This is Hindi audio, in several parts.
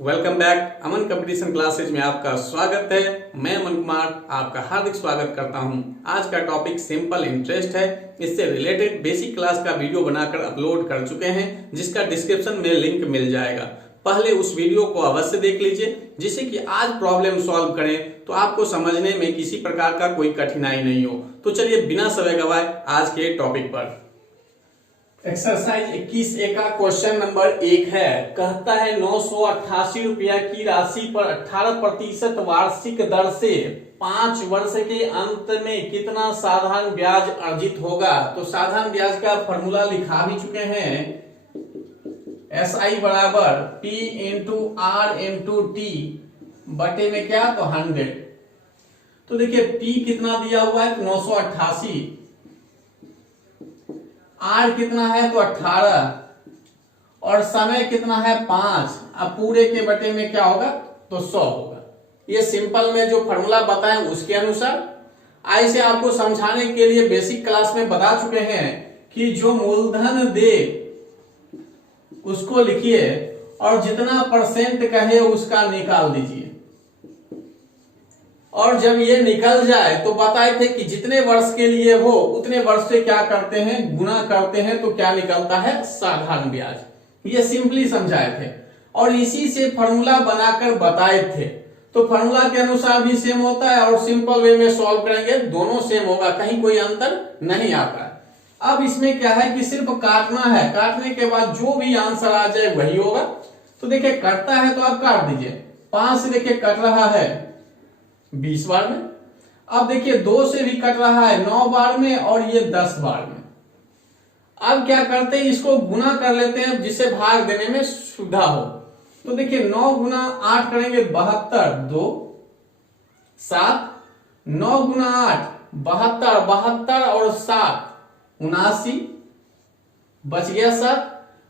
वेलकम बैक अमन कंपटीशन क्लासेज में आपका स्वागत है। मैं अमन कुमार आपका हार्दिक स्वागत करता हूं। आज का टॉपिक सिंपल इंटरेस्ट है। इससे रिलेटेड बेसिक क्लास का वीडियो बनाकर अपलोड कर चुके हैं, जिसका डिस्क्रिप्शन में लिंक मिल जाएगा। पहले उस वीडियो को अवश्य देख लीजिए, जिससे कि आज प्रॉब्लम सॉल्व करें तो आपको समझने में किसी प्रकार का कोई कठिनाई नहीं हो। तो चलिए बिना समय गवाए आज के टॉपिक पर। एक्सरसाइज 21A का क्वेश्चन नंबर 1 है। कहता है 988 रुपया की राशि पर 18% वार्षिक दर से 5 वर्ष के अंत में कितना साधारण ब्याज अर्जित होगा। तो साधारण ब्याज का फॉर्मूला लिखा भी चुके हैं। SI बराबर P into R into T बटे में क्या, तो 100। तो देखिए P कितना दिया हुआ है, 988, R कितना है तो 18 और समय कितना है 5। अब पूरे के बटे में क्या होगा, तो 100 होगा। ये सिंपल में जो फॉर्मूला बताएं उसके अनुसार। आई से आपको समझाने के लिए बेसिक क्लास में बता चुके हैं कि जो मूलधन दे उसको लिखिए और जितना परसेंट कहे उसका निकाल दीजिए। और जब ये निकल जाए तो बताए थे कि जितने वर्ष के लिए हो उतने वर्ष से क्या करते हैं, गुना करते हैं, तो क्या निकलता है, साधारण ब्याज। ये सिंपली समझाए थे और इसी से फॉर्मूला बनाकर बताए थे। तो फॉर्मूला के अनुसार भी सेम होता है और सिंपल वे में सॉल्व करेंगे दोनों सेम होगा, कहीं कोई अंतर नहीं आता है। अब इसमें क्या है कि सिर्फ काटना है, काटने के बाद जो भी आंसर आ जाए वही होगा। तो देखिए कटता है तो आप काट दीजिए। 5 से देखिए कट रहा है 20 बार में। अब देखिए 2 से भी कट रहा है 9 बार में और ये 10 बार में। अब क्या करते हैं, इसको गुना कर लेते हैं जिससे भाग देने में सुविधा हो। तो देखिए 9 गुना 8 करेंगे 72, 2 7, 9 गुना 8 72, 72 और 7 79, बच गया 7,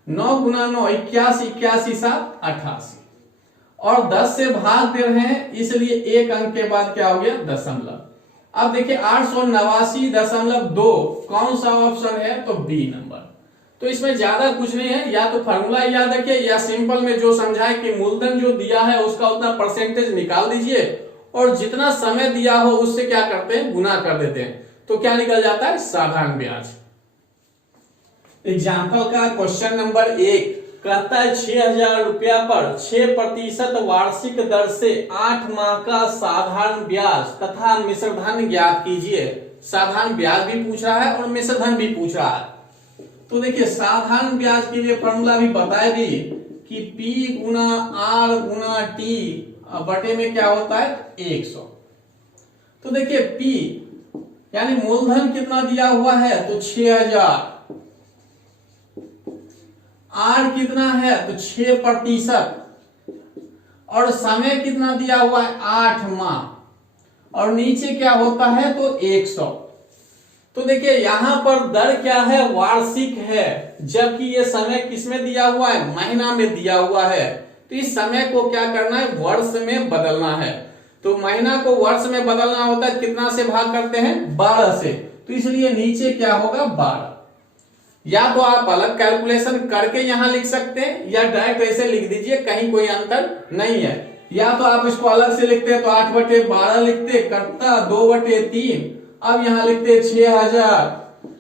9 गुना 9 81, 81 7 88 और 10 से भाग दे रहे हैं, इसलिए एक अंक के बाद क्या हो गया, दशमलव। अब देखिए 889.2 कौन सा ऑप्शन है, तो बी नंबर। तो इसमें ज्यादा कुछ नहीं है, या तो फॉर्मूला याद रखिए या सिंपल में जो समझाए कि मूलधन जो दिया है उसका उतना परसेंटेज निकाल दीजिए और जितना समय दिया हो उससे क्या करते हैं, गुना कर देते हैं, तो क्या निकल जाता है, साधारण ब्याज। एग्जाम्पल का क्वेश्चन नंबर 1 कहता है 6,000 रुपया पर 6% वार्षिक दर से 8 माह का साधारण ब्याज तथा मिश्रधन ज्ञात कीजिए। साधारण ब्याज भी पूछ रहा है और मिश्रधन भी पूछ रहा है। तो देखिए साधारण ब्याज के लिए फॉर्मूला भी बताए भी कि P गुना R गुना T बटे में क्या होता है, 100। तो देखिए P यानी मूलधन कितना दिया हुआ है, तो 6,000। R कितना है, तो 6% और समय कितना दिया हुआ है, 8 माह और नीचे क्या होता है, तो 100। तो देखिए यहां पर दर क्या है, वार्षिक है, जबकि ये समय किसमें दिया हुआ है, महीना में दिया हुआ है। तो इस समय को क्या करना है, वर्ष में बदलना है। तो महीना को वर्ष में बदलना होता है, कितना से भाग करते हैं, 12 से। तो इसलिए नीचे क्या होगा, 12। या तो आप अलग कैलकुलेशन करके यहां लिख सकते हैं या डायरेक्ट ऐसे लिख दीजिए, कहीं कोई अंतर नहीं है। या तो आप इसको अलग से लिखते हैं तो 8/12 लिखते, करता 2/3। अब यहां लिखते 6,000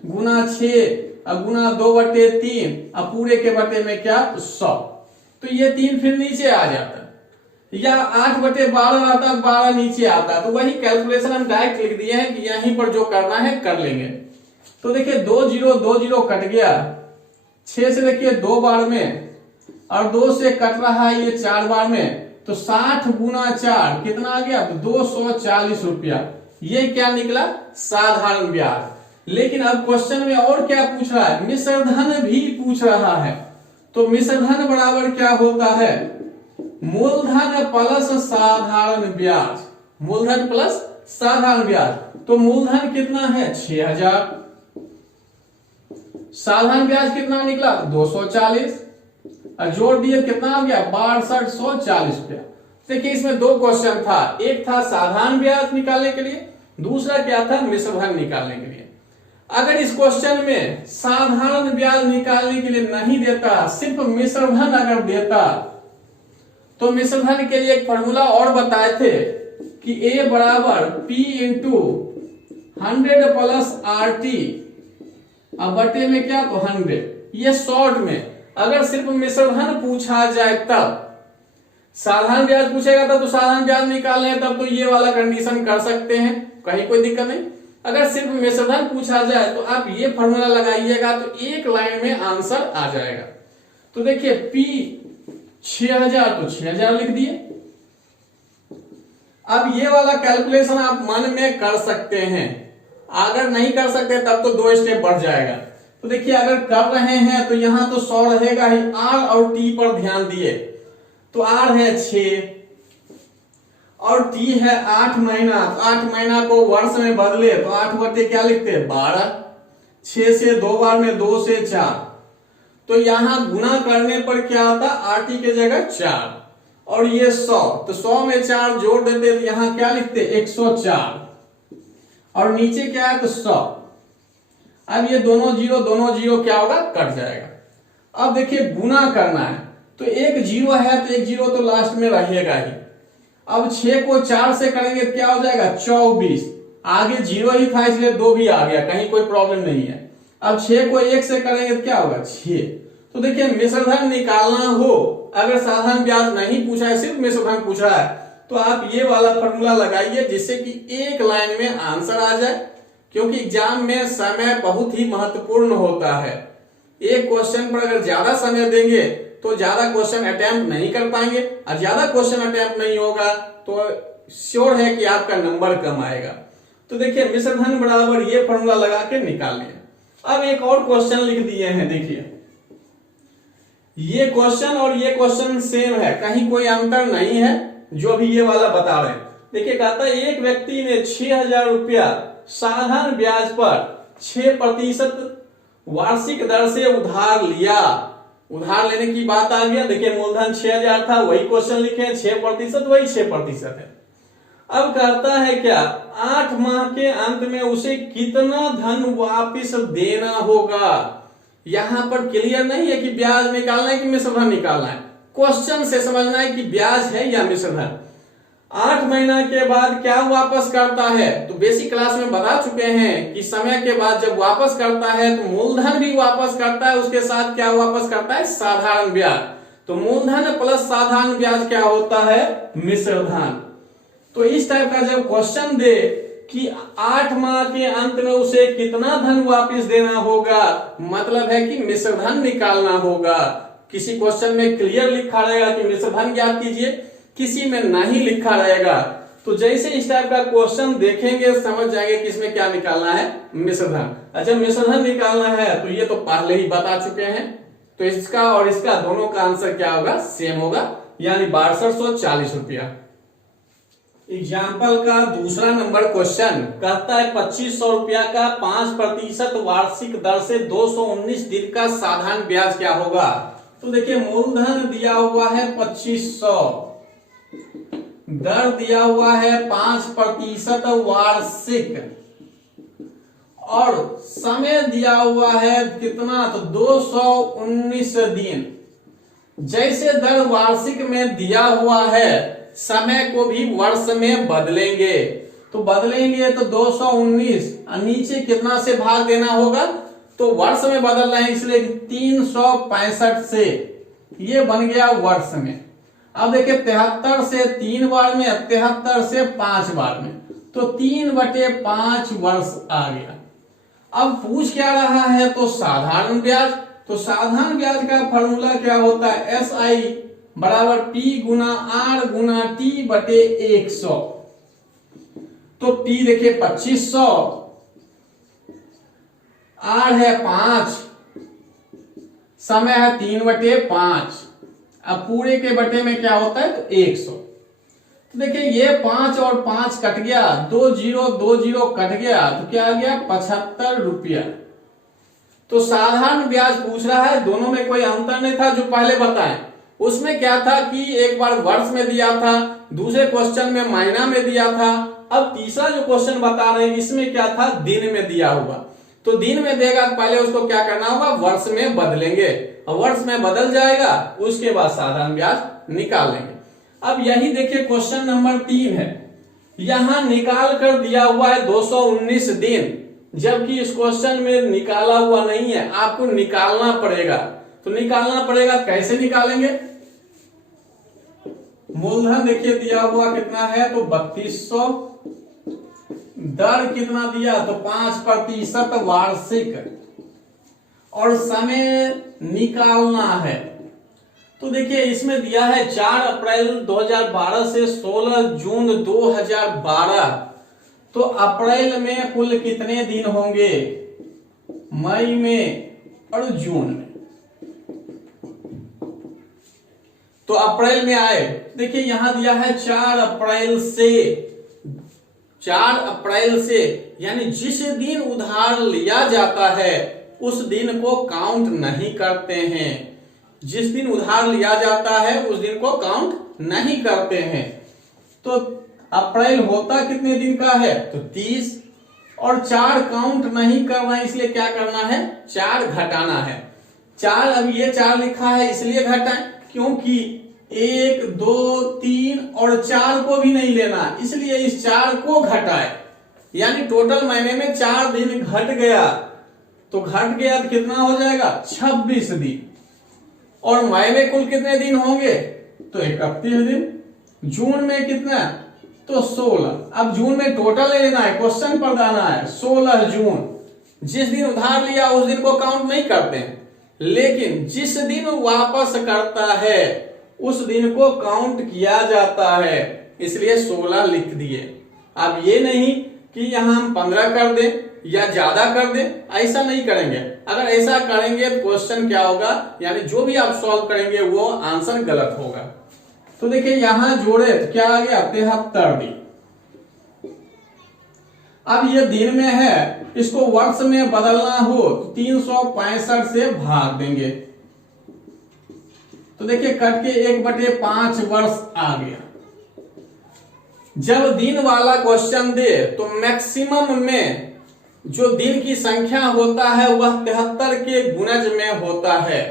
गुना 6 गुना 2/3 अब पूरे के बटे में क्या, 100। तो ये 3 फिर नीचे आ जाता, या 8/12 आता, 12 नीचे आता। तो वही कैलकुलेशन हम डायरेक्ट लिख दिए हैं कि यहीं पर जो करना है कर लेंगे। तो देखिए 2 0 2 0 कट गया, 6 से देखिए 2 बार में और 2 से कट रहा है ये 4 बार में। तो 60 गुना 4 कितना आ गया, तो 240 रुपया। ये क्या निकला, साधारण ब्याज। लेकिन अब क्वेश्चन में और क्या पूछ रहा है, मिश्रधन भी पूछ रहा है। तो मिश्रधन बराबर क्या होता है, मूलधन प्लस साधारण ब्याज। मूलधन प्लस साधारण ब्याज। तो मूलधन कितना है, 6,000, साधारण ब्याज कितना निकला, 240 और जोड़ दिए कितना आ गया, 6240 रुपया। देखिए इसमें 2 क्वेश्चन था, एक था साधारण ब्याज निकालने के लिए, दूसरा क्या था, मिश्रधन निकालने के लिए। अगर इस क्वेश्चन में साधारण ब्याज निकालने के लिए नहीं देता, सिर्फ मिश्रधन अगर देता तो मिश्रधन के लिए एक फॉर्मूला और बताए थे कि A बराबर P इंटू 100 प्लस RT, अब बटे में क्या तो 100। ये शॉर्ट में अगर सिर्फ मिश्रधन पूछा जाए तब, साधारण ब्याज पूछेगा तब तो साधारण ब्याज निकालने तब तो ये वाला कंडीशन कर सकते हैं, कहीं कोई दिक्कत नहीं। अगर सिर्फ मिश्रधन पूछा जाए तो आप ये फॉर्मूला लगाइएगा तो एक लाइन में आंसर आ जाएगा। तो देखिए P 6000 तो 6000 लिख दिए। अब ये वाला कैलकुलेशन आप मन में कर सकते हैं, अगर नहीं कर सकते तब तो 2 स्टेप बढ़ जाएगा। तो देखिए अगर कर रहे हैं तो यहां तो 100 रहेगा ही, R और T पर ध्यान दिए तो R है 6 और T है 8 महीना, तो 8 महीना को वर्ष में बदले तो 8 बटे क्या लिखते हैं 12, 6 से 2 बार में 2 से 4, तो यहां गुना करने पर क्या आता RT के जगह 4 और ये 100, तो 100 में 4 जोड़ देते तो यहां क्या लिखते 104 और नीचे क्या है तो 100। अब ये दोनों जीरो क्या होगा कट जाएगा। अब देखिए गुना करना है तो एक जीरो है तो एक जीरो तो लास्ट में रहेगा ही। अब 6 को 4 से करेंगे क्या हो जाएगा 24, आगे जीरो ही था इसलिए 2 भी आ गया, कहीं कोई प्रॉब्लम नहीं है। अब 6 को 1 से करेंगे तो क्या होगा 6। तो देखिए मिश्रधन निकालना हो, अगर साधारण ब्याज नहीं पूछा है सिर्फ मिश्रधन पूछा है तो आप ये वाला फॉर्मूला लगाइए जिससे कि एक लाइन में आंसर आ जाए, क्योंकि एग्जाम में समय बहुत ही महत्वपूर्ण होता है। एक क्वेश्चन पर अगर ज्यादा समय देंगे तो ज्यादा क्वेश्चन अटेम्प्ट नहीं कर पाएंगे और ज्यादा क्वेश्चन अटेम्प्ट नहीं होगा तो श्योर है कि आपका नंबर कम आएगा। तो देखिए मिश्रधन बराबर ये फॉर्मूला लगा के निकाल लिया। अब एक और क्वेश्चन लिख दिए हैं, देखिए ये क्वेश्चन और ये क्वेश्चन सेम है, कहीं कोई अंतर नहीं है जो भी ये वाला बता रहे हैं। देखिए कहता है एक व्यक्ति ने 6000 रुपया साधारण ब्याज पर 6% वार्षिक दर से उधार लिया। उधार लेने की बात आ गया, देखिए मूलधन 6000 था, वही क्वेश्चन लिखे 6% वही 6% है। अब कहता है क्या 8 माह के अंत में उसे कितना धन वापिस देना होगा। यहां पर क्लियर नहीं है कि ब्याज निकालना है कि मिश्रधन निकालना है, क्वेश्चन से समझना है कि ब्याज है या मिश्रधन। 8 महीना के बाद क्या वापस करता है, तो बेसिक क्लास में बता चुके हैं कि समय के बाद जब वापस करता है तो मूलधन भी वापस करता है, उसके साथ क्या वापस करता है साधारण ब्याज। तो मूलधन प्लस साधारण ब्याज क्या होता है मिश्रधन। तो इस टाइप का जब क्वेश्चन दे कि 8 माह के अंत में उसे कितना धन वापस देना होगा, मतलब है कि मिश्रधन निकालना होगा। किसी क्वेश्चन में क्लियर लिखा रहेगा कि मिश्रधन ज्ञात कीजिए, किसी में नहीं लिखा रहेगा। तो जैसे इस टाइप का क्वेश्चन देखेंगे समझ जाएंगे कि इसमें क्या निकालना है मिश्रधन। अच्छा मिश्रधन निकालना है तो ये तो पहले ही बता चुके हैं, तो इसका और इसका दोनों का आंसर क्या होगा सेम होगा, यानी 6240 रुपया। एग्जाम्पल का दूसरा नंबर क्वेश्चन कहता है 2500 रुपया का 5% वार्षिक दर से 219 दिन का साधारण ब्याज क्या होगा। तो देखिए मूलधन दिया हुआ है 2500, दर दिया हुआ है 5% वार्षिक और समय दिया हुआ है कितना तो 219 दिन। जैसे दर वार्षिक में दिया हुआ है समय को भी वर्ष में बदलेंगे, तो बदलेंगे तो 219 नीचे कितना से भाग देना होगा, तो वर्ष में बदल रहे हैं इसलिए 365 से ये बन गया वर्ष में। अब देखिए 73 से 3 बार में, 73 से 5 बार में, तो 3/5 वर्ष आ गया। अब पूछ क्या रहा है तो साधारण ब्याज, तो साधारण ब्याज का फॉर्मूला क्या होता है SI बराबर P गुना R गुना T बटे 100। तो P देखिए 2500, R है 5, समय है 3/5, अब पूरे के बटे में क्या होता है तो 100। तो देखिए ये 5 और 5 कट गया, 2 0 कट गया, तो क्या आ गया 75 रुपया। तो साधारण ब्याज पूछ रहा है, दोनों में कोई अंतर नहीं था जो पहले बताएं। उसमें क्या था कि एक बार वर्ष में दिया था, दूसरे क्वेश्चन में महीना में दिया था, अब तीसरा जो क्वेश्चन बता रहे हैं इसमें क्या था दिन में दिया हुआ। तो दिन में देगा पहले उसको क्या करना होगा वर्ष में बदलेंगे, और वर्ष में बदल जाएगा उसके बाद साधारण ब्याज निकाल लेंगे। अब यही देखिए क्वेश्चन नंबर 3 है, यहां निकाल कर दिया हुआ है 219 दिन, जबकि इस क्वेश्चन में निकाला हुआ नहीं है, आपको निकालना पड़ेगा। तो निकालना पड़ेगा, कैसे निकालेंगे? मूलधन देखिए दिया हुआ कितना है, तो 3200, दर कितना दिया, तो 5% वार्षिक, और समय निकालना है। तो देखिए इसमें दिया है 4 अप्रैल 2012 से 16 जून 2012। तो अप्रैल में कुल कितने दिन होंगे, मई में और जून में। तो अप्रैल में आए, देखिए यहां दिया है 4 अप्रैल से, यानी जिस दिन उधार लिया जाता है उस दिन को काउंट नहीं करते हैं। जिस दिन उधार लिया जाता है उस दिन को काउंट नहीं करते हैं। तो अप्रैल होता कितने दिन का है, तो 30, और 4 काउंट नहीं करना है, इसलिए क्या करना है, 4 घटाना है। 4, अब ये 4 लिखा है इसलिए घटाएं, क्योंकि 1, 2, 3 और 4 को भी नहीं लेना, इसलिए इस 4 को घटाए, यानी टोटल महीने में 4 दिन घट गया। तो घट गया तो कितना हो जाएगा, 26 दिन। और मई में कुल कितने दिन होंगे, तो 31 दिन। जून में कितना, तो 16। अब जून में टोटल लेना है, क्वेश्चन पर जाना है। 16 जून, जिस दिन उधार लिया उस दिन को काउंट नहीं करते हैं, लेकिन जिस दिन वापस करता है उस दिन को काउंट किया जाता है, इसलिए 16 लिख दिए। अब ये नहीं कि यहां हम 15 कर दें या ज्यादा कर दें, ऐसा नहीं करेंगे। अगर ऐसा करेंगे तो क्वेश्चन क्या होगा, यानी जो भी आप सॉल्व करेंगे वो आंसर गलत होगा। तो देखिए यहां जोड़े तो क्या आ गया, 73 दिन। अब ये दिन में है, इसको वर्ष में बदलना हो तो 365 से भाग देंगे। तो देखिए कट के 1/5 वर्ष आ गया। जब दिन वाला क्वेश्चन दे तो मैक्सिमम में जो दिन की संख्या होता है वह 73 के गुणज में होता है।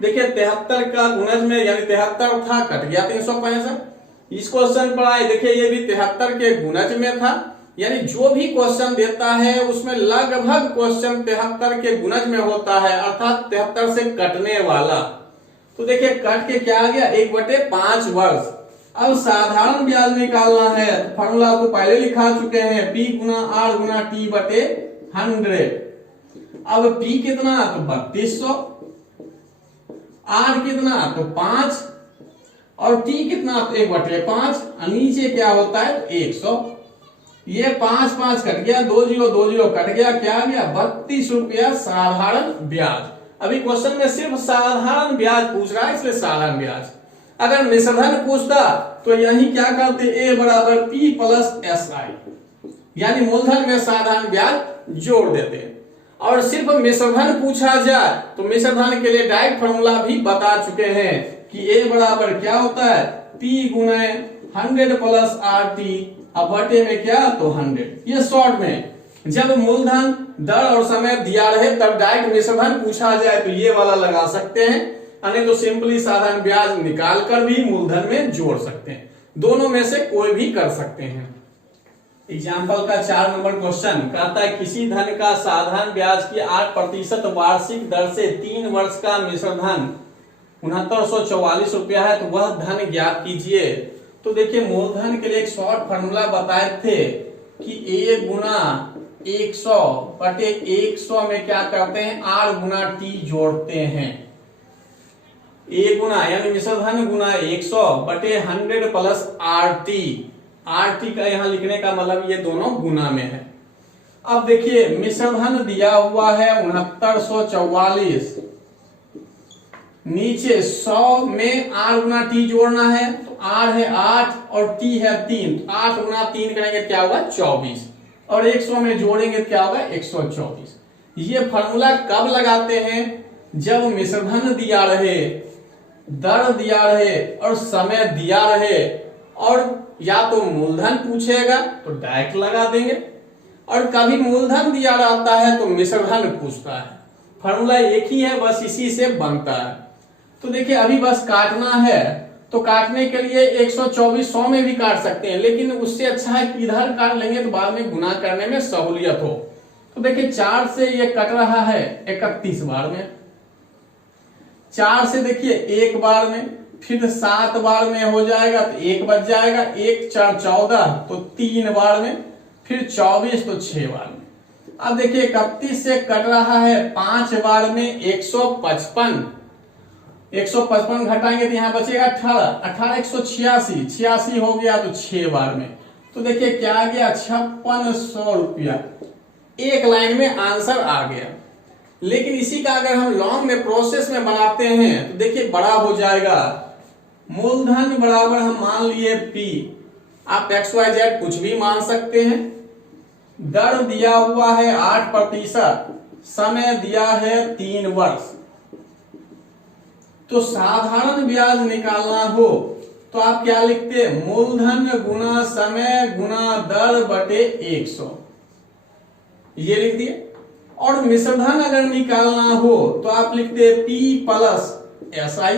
देखिए 73 का गुणज में, यानी 73 था, कट गया 365। इस क्वेश्चन पर आए, देखिए ये भी 73 के गुणज में था, यानी जो भी क्वेश्चन देता है उसमें लगभग क्वेश्चन 73 के गुणज में होता है, अर्थात 73 से कटने वाला। तो देखिए कट के क्या आ गया, 1/5 वर्ष। अब साधारण ब्याज निकालना है, फॉर्मूला तो पहले लिखा चुके हैं, P गुना R गुना T बटे 100। अब P कितना, तो 3200, R कितना, तो 5, और T कितना, तो 1/5, नीचे क्या होता है, 100। ये 5 कट गया, 2 कट गया, क्या आ गया, 32 रुपया साधारण ब्याज। अभी क्वेश्चन में सिर्फ साधारण ब्याज पूछ रहा है, इसलिए साधारण ब्याज। अगर मिश्रधन पूछता तो यही क्या करते, A बराबर P प्लस SI, यानी मूलधन में साधारण ब्याज जोड़ देते। और सिर्फ मिश्रधन पूछा जाए तो मिश्रधन के लिए डायरेक्ट फॉर्मूला भी बता चुके हैं कि A बराबर क्या होता है, P गुने 100 प्लस RT, अब बटे में क्या, तो 100। ये शॉर्ट में जब मूलधन, दर और समय दिया रहे तब डायरेक्ट मिश्रधन पूछा जाए तो ये वाला लगा सकते हैं, यानी तो सिंपली साधारण ब्याज निकाल कर भी मूलधन में जोड़ सकते हैं। दोनों में से कोई भी कर सकते हैं। एग्जाम्पल का 4 नंबर क्वेश्चन कहता है, किसी धन का साधारण ब्याज की 8% वार्षिक दर से 3 वर्ष का मिश्रधन 6944 रुपया है, तो वह धन ज्ञात कीजिए। तो देखिए मूलधन के लिए एक शॉर्ट फॉर्मूला बताए थे कि A गुना 100 बटे 100 में क्या करते हैं, R गुना T जोड़ते हैं। A गुना यानी मिश्रधन गुना 100 बटे 100 प्लस RT। RT का यहां लिखने का मतलब ये दोनों गुना में है। अब देखिए मिश्रधन दिया हुआ है 6944, नीचे 100 में R गुना T जोड़ना है, तो R है 8 और T है 3, 8 गुना 3 करेंगे क्या होगा, 24, और 100 में जोड़ेंगे क्या होगा, 124। ये फॉर्मूला कब लगाते हैं, जब मिश्रधन दिया रहे, दर दिया रहे और समय दिया रहे, और या तो मूलधन पूछेगा तो डायरेक्ट लगा देंगे, और कभी मूलधन दिया रहता है तो मिश्रधन पूछता है। फॉर्मूला एक ही है, बस इसी से बनता है। तो देखिए अभी बस काटना है, तो काटने के लिए 124 100 में भी काट सकते हैं, लेकिन उससे अच्छा है कि इधर काट लेंगे तो बाद में गुना करने में सहूलियत हो। तो देखिए 4 से ये कट रहा है 31 बार में, 4 से देखिए एक बार में, फिर 7 बार में हो जाएगा तो 1 बच जाएगा, 1 4 14 तो 3 बार में, फिर 24 तो 6 बार में। अब देखिए 31 से कट रहा है 5 बार में 155, 155 घटाएंगे तो यहां बचेगा 18, 18 186, 86 हो गया तो 6 बार में। तो देखिए क्या आ गया 5600 रुपया, एक लाइन में आंसर आ गया। लेकिन इसी का अगर हम लॉन्ग में प्रोसेस में बनाते हैं तो देखिए बड़ा हो जाएगा, मूलधन बराबर हम मान लिए P, आप XYZ कुछ भी मान सकते हैं, दर दिया हुआ है 8%, समय दिया है 3 वर्ष। तो साधारण ब्याज निकालना हो तो आप क्या लिखते हैं, मूलधन गुना समय गुना दर बटे 100, ये लिख दिए। और मिश्रधन अगर निकालना हो तो आप लिखते हैं P plus SI,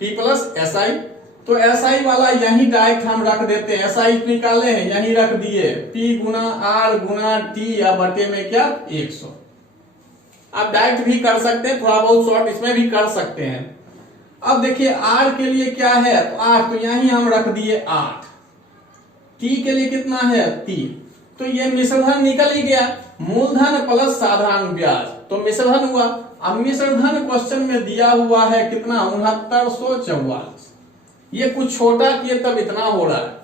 P plus SI। तो SI वाला यही डायरेक्ट हम रख देते हैं, SI निकाले हैं यही रख दिए, P गुना R गुना T या बटे में क्या 100। आप डायरेक्ट भी कर सकते हैं, थोड़ा बहुत शॉर्ट इसमें भी कर सकते हैं। अब देखिए R के लिए क्या है, तो 8 तो यही हम रख दिए 8, T के लिए कितना है 3, तो ये मिश्रधन निकल ही गया, मूलधन प्लस साधारण ब्याज तो मिश्रधन हुआ। अब मिश्रधन क्वेश्चन में दिया हुआ है कितना 6944, ये कुछ छोटा किए तब इतना हो रहा है।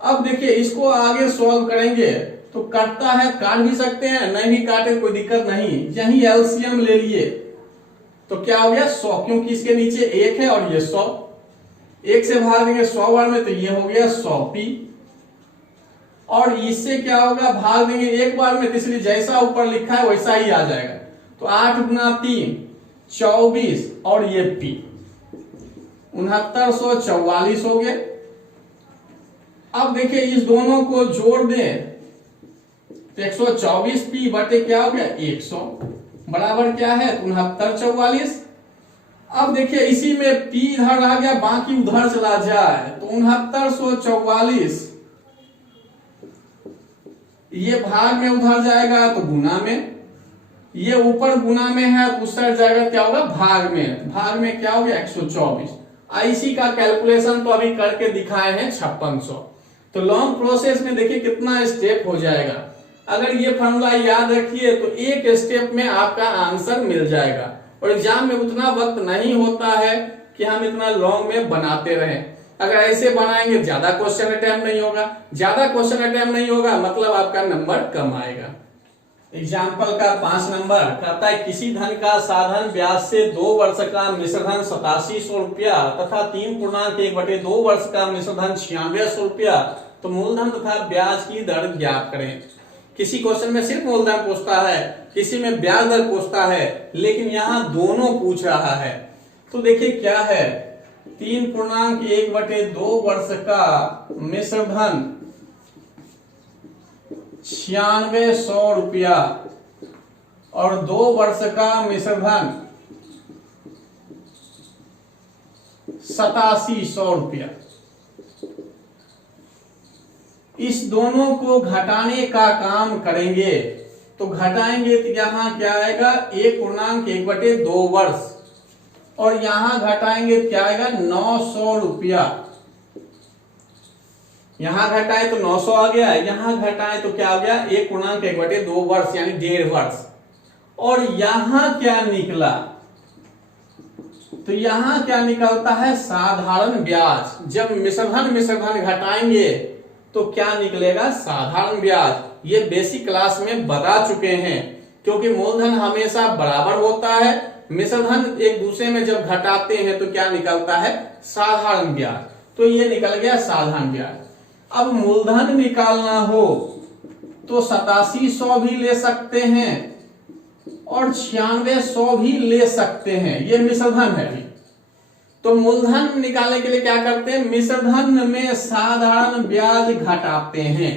अब देखिए इसको आगे सॉल्व करेंगे तो कटता है, काट भी सकते हैं, नहीं भी काटे कोई दिक्कत नहीं, यही एलसीएम ले लिए तो क्या हो गया 100, क्योंकि इसके नीचे 1 है और ये 100, 1 से भाग देंगे 100 बार में तो ये हो गया 100p, और इससे क्या होगा भाग देंगे 1 बार में, इसलिए जैसा ऊपर लिखा है वैसा ही आ जाएगा। तो 8 गुना 3 24 और ये p 6944 हो गए। अब देखिए इस दोनों को जोड़ दें तो 124p बटे क्या हो गया 100 बराबर क्या है 6944। अब देखिए इसी में p इधर आ गया, बाकी उधर चला जाए तो 6944 ये भाग में उधर जाएगा तो गुना में, ये ऊपर गुना में है तो उस साइड जाएगा क्या होगा भाग में, भाग में क्या हो गया 124। इसी का कैलकुलेशन तो अभी करके दिखाए हैं 5600। तो लॉन्ग प्रोसेस में देखिए कितना स्टेप हो जाएगा, अगर ये फॉर्मूला याद रखिए तो एक स्टेप में आपका आंसर मिल जाएगा। और एग्जाम में उतना वक्त नहीं होता है कि हम इतना लॉन्ग में बनाते रहें, अगर ऐसे बनाएंगे ज्यादा क्वेश्चन अटेम्प्ट नहीं होगा, ज्यादा क्वेश्चन अटेम्प्ट नहीं होगा मतलब आपका नंबर कम आएगा। एग्जाम्पल का 5 नंबर कहता है किसी धन का साधारण ब्याज से 2 वर्ष का मिश्रधन 8700 रुपया तथा 3.1/2 वर्ष का मिश्रधन 9600 रुपया, तो मूलधन तथा ब्याज की दर ज्ञात करें। किसी क्वेश्चन में सिर्फ मूलधन पूछता है, किसी में ब्याज दर पूछता है, लेकिन यहाँ दोनों पूछ रहा है। तो देखिए क्या है 3.1/2 वर्ष का मिश्रधन 9600 रुपया और 2 वर्ष का मिश्रधन 8700 रुपया। इस दोनों को घटाने का काम करेंगे तो घटाएंगे तो यहां क्या आएगा 1.1/2 वर्ष और यहां घटाएंगे क्या आएगा 900 रुपया। यहां घटाए तो 900 आ गया, यहां घटाए तो क्या आ गया 1.1/2 वर्ष यानी 1.5 वर्ष। और यहां क्या निकला तो यहां क्या निकलता है साधारण ब्याज। जब मिश्रधन घटाएंगे तो क्या निकलेगा साधारण ब्याज। ये बेसिक क्लास में बता चुके हैं, क्योंकि मूलधन हमेशा बराबर होता है, मिश्रधन एक दूसरे में जब घटाते हैं तो क्या निकलता है साधारण ब्याज। तो ये निकल गया साधारण ब्याज। अब मूलधन निकालना हो तो 8700 भी ले सकते हैं और 9600 भी ले सकते हैं, ये मिश्रधन है। तो मूलधन निकालने के लिए क्या करते हैं मिश्रधन में साधारण ब्याज घटाते हैं।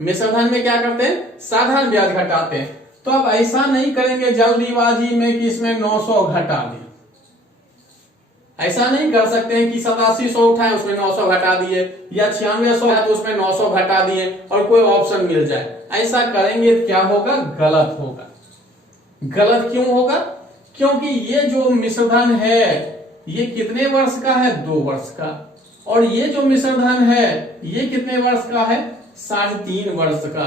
मिश्रधन में क्या करते हैं साधारण ब्याज घटाते हैं। तो अब ऐसा नहीं करेंगे जल्दीबाजी में कि इसमें 900 घटा दें, ऐसा नहीं कर सकते हैं कि 8700 उठाए उसमें 900 घटा दिए, या 9600 है तो उसमें 900 घटा दिए और कोई ऑप्शन मिल जाए। ऐसा करेंगे तो क्या होगा, गलत होगा। गलत क्यों होगा, क्योंकि ये जो मिश्रधन है ये कितने वर्ष का है, 2 वर्ष का, और ये जो मिश्रधन है ये कितने वर्ष का है, 3.5 वर्ष का।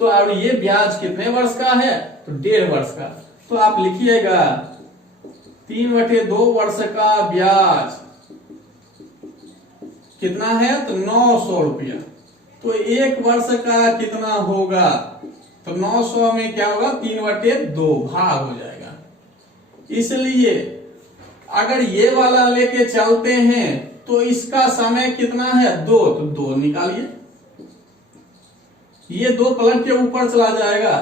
तो और ये ब्याज कितने वर्ष का है, तो 1.5 वर्ष का। तो आप लिखिएगा 3/2 वर्ष का ब्याज कितना है, तो 900 रुपया। तो 1 वर्ष का कितना होगा, तो 900 में क्या होगा, 3/2 भाग हो जाएगा। इसलिए अगर ये वाला लेके चलते हैं तो इसका समय कितना है, 2, तो 2 निकालिए, ये 2 पलट के ऊपर चला जाएगा।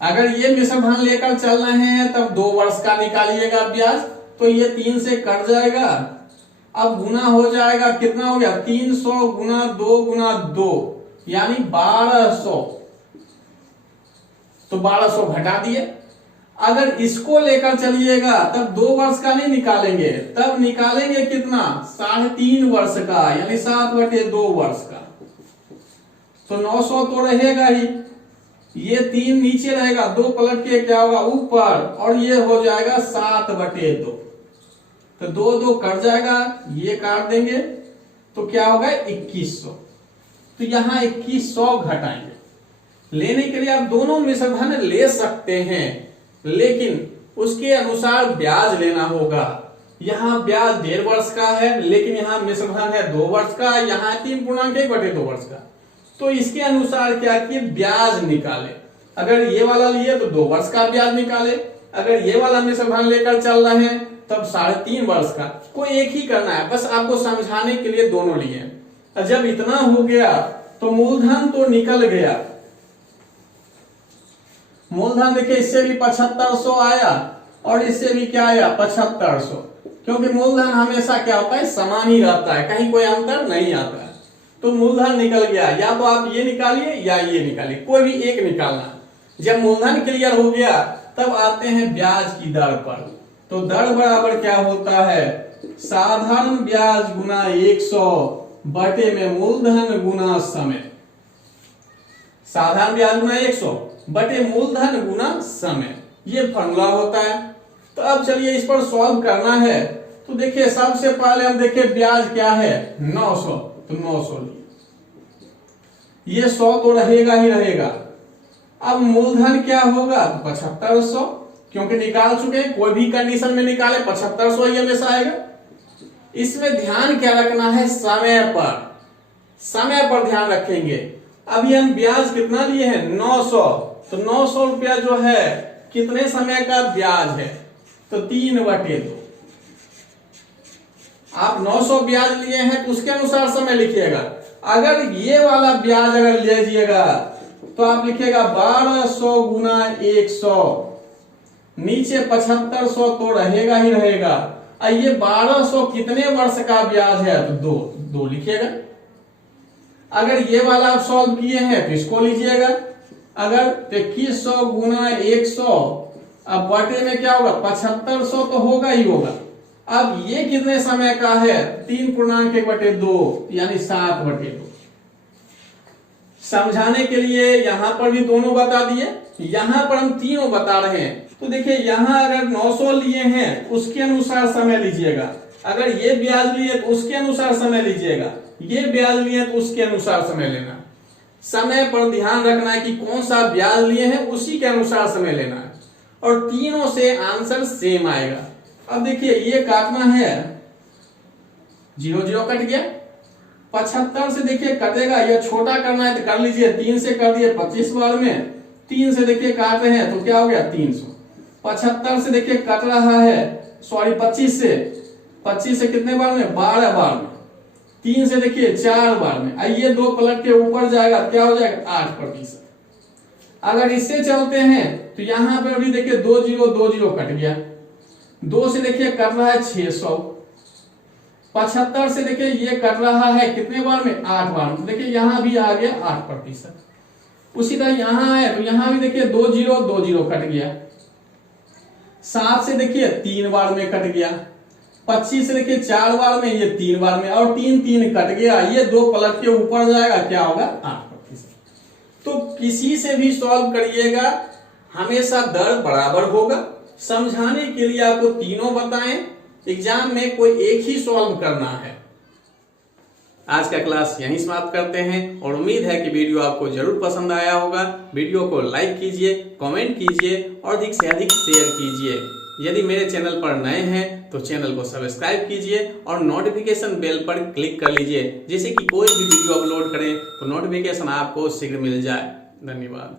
अगर ये मिश्रधन लेकर चल रहे हैं तब 2 वर्ष का निकालिएगा ब्याज, तो ये 3 से कट जाएगा। अब गुना हो जाएगा, कितना हो गया, 300 गुना 2 यानी 1200। तो 1200 घटा दिए। अगर इसको लेकर चलिएगा तब 2 वर्ष का नहीं निकालेंगे, तब निकालेंगे कितना, 3.5 वर्ष का, यानी 7/2 वर्ष का। तो 900 तो रहेगा ही, ये 3 नीचे रहेगा, 2 पलट के क्या होगा ऊपर, और ये हो जाएगा 7/2। तो 2 कट जाएगा, ये काट देंगे तो क्या होगा 2100। तो यहां 2100 घटाएंगे। लेने के लिए आप दोनों मिश्रधन ले सकते हैं, लेकिन उसके अनुसार ब्याज लेना होगा। यहाँ ब्याज 1.5 वर्ष का है, लेकिन यहाँ मिश्रधन है 2 वर्ष का, यहाँ 3.1/2 वर्ष का। तो इसके अनुसार क्या किए, ब्याज निकाले। अगर ये वाला लिए तो 2 वर्ष का ब्याज निकाले, अगर ये वाला मिश्रधन लेकर चल रहे हैं तब 3.5 वर्ष का। कोई एक ही करना है, बस आपको समझाने के लिए दोनों लिए। जब इतना हो गया तो मूलधन तो निकल गया। मूलधन देखिए, इससे भी 7500 आया और इससे भी क्या आया, 7500। क्योंकि मूलधन हमेशा क्या होता है, समान ही रहता है, कहीं कोई अंतर नहीं आता है। तो मूलधन निकल गया, या तो आप ये निकालिए या ये निकालिए, कोई भी एक निकालना। जब मूलधन क्लियर हो गया तब आते हैं ब्याज की दर पर। तो दर बराबर क्या होता है, साधारण ब्याज गुना 100 बटे में मूलधन गुना समय। साधारण ब्याज गुना 100 बटे मूलधन गुना समय, ये फॉर्मूला होता है। तो अब चलिए इस पर सॉल्व करना है। तो देखिए सबसे पहले हम देखिए ब्याज क्या है, 900, तो 900 लिए, ये 100 तो रहेगा ही रहेगा। अब मूलधन क्या होगा, 7500, क्योंकि निकाल चुके हैं, कोई भी कंडीशन में निकाले 7500 ही हमेशा आएगा। इसमें ध्यान क्या रखना है, समय पर ध्यान रखेंगे। अभी हम ब्याज कितना लिए हैं, 900, तो 900 रुपया जो है कितने समय का ब्याज है, तो 3/2। आप 900 ब्याज लिए हैं तो उसके अनुसार समय लिखिएगा। अगर ये वाला ब्याज अगर लीजिएगा तो आप लिखिएगा 1200 गुना 100, नीचे 7500 तो रहेगा ही रहेगा। ये 1200 कितने वर्ष का ब्याज है, तो 2 लिखिएगा। अगर ये वाला आप सॉल्व किए हैं तो इसको लीजिएगा। अगर 2100 गुना 100, अब बटे में क्या होगा, 7500 तो होगा ही होगा। अब ये कितने समय का है, 3.1/2 यानी 7/2। समझाने के लिए यहां पर भी दोनों बता दिए, यहां पर हम तीनों बता रहे हैं। तो देखिए यहां अगर 900 लिए हैं उसके अनुसार समय लीजिएगा, अगर ये ब्याज लिए तो उसके अनुसार समय लीजिएगा, ये ब्याज लिए तो उसके अनुसार समय लेना। समय पर ध्यान रखना है कि कौन सा ब्याज लिए हैं उसी के अनुसार समय लेना है, और तीनों से आंसर सेम आएगा। अब देखिए ये काटना है, 0 कट गया। 75 से देखिए कटेगा, या छोटा करना है तो कर लीजिए, 3 से कर दिए 25 बार में, 3 से देखिए काट रहे हैं तो क्या हो गया 300। 75 से देखिए कट रहा है, सॉरी 25 से कितने बार में, 12 बार में। 3 से देखिए 4 बार में, आइए 2 पलट के ऊपर जाएगा, क्या हो जाएगा 8%। अगर इससे चलते हैं तो यहां पर अभी देखिए 2 0 कट गया। 2 से देखिए कट रहा है 600। 75 से देखिए ये कट रहा है कितने बार में, 8 बार में। देखिए यहां भी आ गया 8%। उसी तरह यहां है तो यहां भी देखिए 2 0 कट गया। 7 से देखिए 3 बार में कट गया, 25 से देखिए 4 बार में, ये 3 बार में, और 3 3 कट गया, ये 2 पलट के ऊपर जाएगा, क्या होगा 8%। तो किसी से भी सॉल्व करिएगा हमेशा दर बराबर होगा। समझाने के लिए आपको तीनों बताएं, एग्जाम में कोई एक ही सॉल्व करना है। आज का क्लास यहीं समाप्त करते हैं और उम्मीद है कि वीडियो आपको जरूर पसंद आया होगा। वीडियो को लाइक कीजिए, कमेंट कीजिए और अधिक से अधिक शेयर कीजिए। यदि मेरे चैनल पर नए हैं तो चैनल को सब्सक्राइब कीजिए और नोटिफिकेशन बेल पर क्लिक कर लीजिए, जिससे कि कोई भी वीडियो अपलोड करें तो नोटिफिकेशन आपको शीघ्र मिल जाए। धन्यवाद।